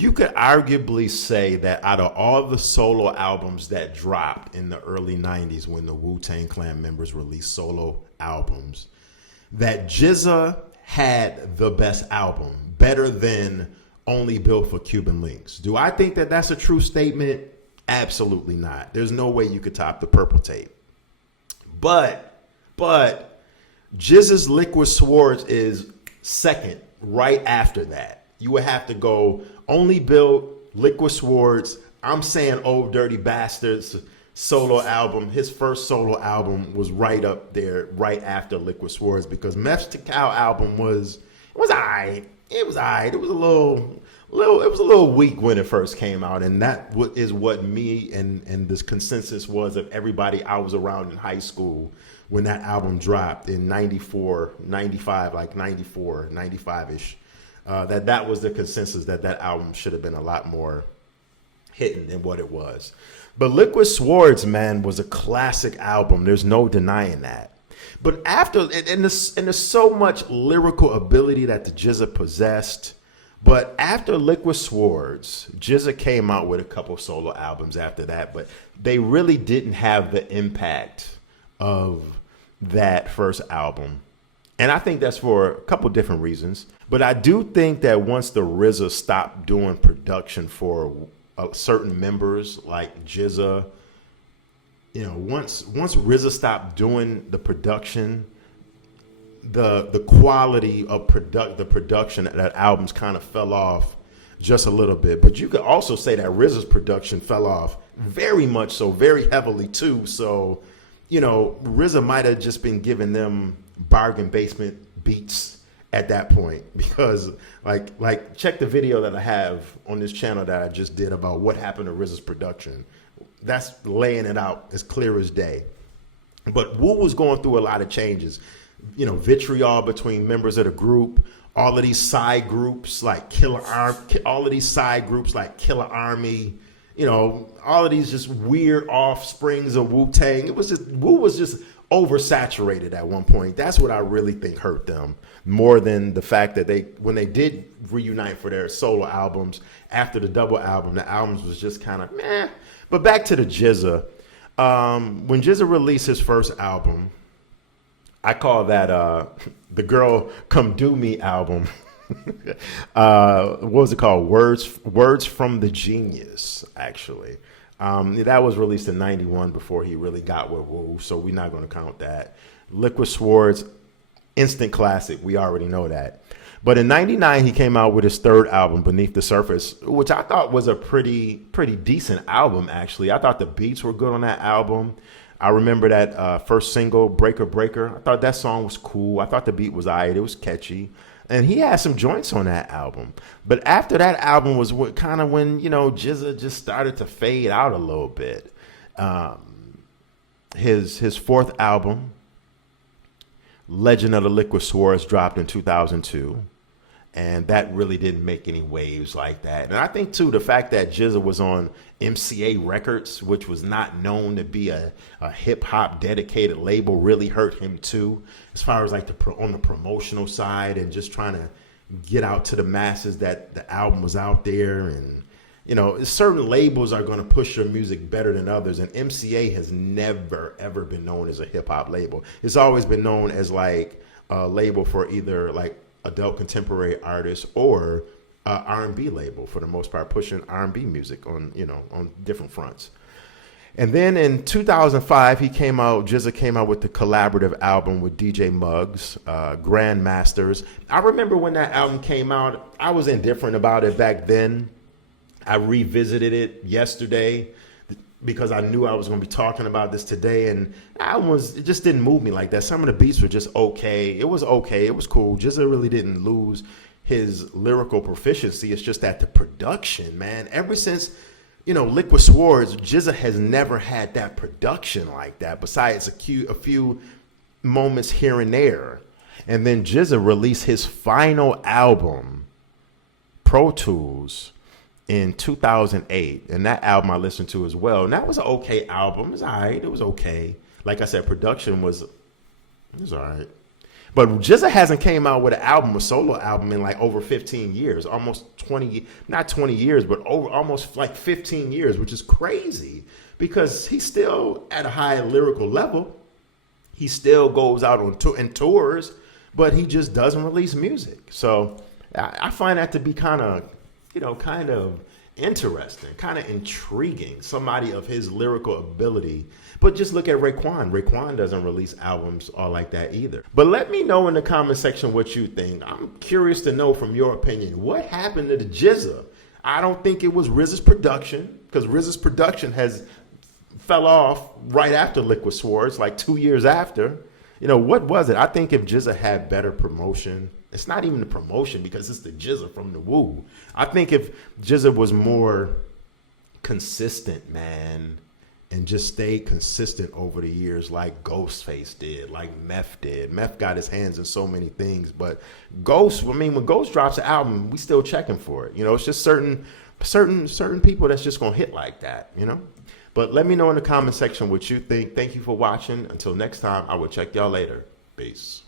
you could arguably say that out of all the solo albums that dropped in the early 90s when the Wu-Tang Clan members released solo albums, that GZA had the best album, better than Only Built for Cuban Links. Do I think that that's a true statement? Absolutely not. There's no way you could top the Purple Tape. But GZA's Liquid Swords is second, right after that. You would have to go Only Built, Liquid Swords. I'm saying Old Dirty Bastards solo album. His first solo album was right up there, right after Liquid Swords, because Mephistocal album was alright. It was alright. It was a little weak when it first came out, and that is what me and this consensus was of everybody I was around in high school when that album dropped in 94, 95, like 94, 95-ish. That was the consensus that album should have been a lot more hitting than what it was. But Liquid Swords, man, was a classic album. There's no denying that. But after, and there's so much lyrical ability that the GZA possessed. But after Liquid Swords, GZA came out with a couple solo albums after that, but they really didn't have the impact of that first album. And I think that's for a couple different reasons. But I do think that once the RZA stopped doing production for certain members like GZA, you know, once RZA stopped doing the production, the quality of the production of that albums kind of fell off just a little bit. But you could also say that RZA's production fell off very much so, very heavily too. So, you know, RZA might have just been giving them bargain basement beats at that point, because like check the video that I have on this channel that I just did about what happened to RZA's production. That's laying it out as clear as day. But Wu was going through a lot of changes. You know, vitriol between members of the group, all of these side groups like Killer Army, you know, all of these just weird offsprings of Wu-Tang. Wu was just oversaturated at one point. That's what I really think hurt them more than the fact that when they did reunite for their solo albums after the double album, the albums was just kind of meh. But back to the GZA. When GZA released his first album, I call that the Girl Come Do Me album. What was it called? Words from the Genius, actually. That was released in 91 before he really got with Wu, so we're not going to count that. Liquid Swords, instant classic. We already know that. But in 99, he came out with his third album, Beneath the Surface, which I thought was a pretty decent album, actually. I thought the beats were good on that album. I remember that first single, Breaker Breaker. I thought that song was cool. I thought the beat was all right. It was catchy. And he had some joints on that album. But after that album was kind of when, you know, GZA just started to fade out a little bit. His fourth album, Legend of the Liquid Swords, dropped in 2002. And that really didn't make any waves like that. And I think, too, the fact that GZA was on MCA Records, which was not known to be a hip-hop dedicated label, really hurt him, too, as far as like on the promotional side and just trying to get out to the masses that the album was out there. And, you know, certain labels are going to push your music better than others. And MCA has never, ever been known as a hip-hop label. It's always been known as like a label for either like adult contemporary artists or R&B label, for the most part, pushing R&B music on, you know, on different fronts. And then in 2005, GZA came out with the collaborative album with DJ Muggs, Grandmasters. I remember when that album came out, I was indifferent about it back then. I revisited it yesterday because I knew I was going to be talking about this today, and it just didn't move me like that. Some of the beats were just okay. It was okay. It was cool. GZA really didn't lose his lyrical proficiency. It's just that the production, man, ever since, you know, Liquid Swords, GZA has never had that production like that, besides a few moments here and there. And then GZA released his final album, Pro Tools, in 2008, and that album I listened to as well. And that was an okay album. It was all right. It was okay. Like I said, production was all right. But GZA hasn't came out with an album, a solo album, in like over 15 years, almost 20, not 20 years, but over almost like 15 years, which is crazy because he's still at a high lyrical level. He still goes out on and tours, but he just doesn't release music. So I find that to be kind of interesting, kind of intriguing, somebody of his lyrical ability. But just look at Raekwon. Raekwon doesn't release albums all like that either. But let me know in the comment section what you think. I'm curious to know from your opinion, what happened to the GZA? I don't think it was RZA's production, because RZA's production fell off right after Liquid Swords, like 2 years after. What was it? I think if GZA had better promotion, it's not even the promotion because it's the GZA from the Woo. I think if GZA was more consistent, man, and just stayed consistent over the years like Ghostface did, like Meth did. Meth got his hands in so many things, but when Ghost drops an album, we still checking for it. It's just certain people that's just gonna hit like that, But let me know in the comment section what you think. Thank you for watching. Until next time, I will check y'all later. Peace.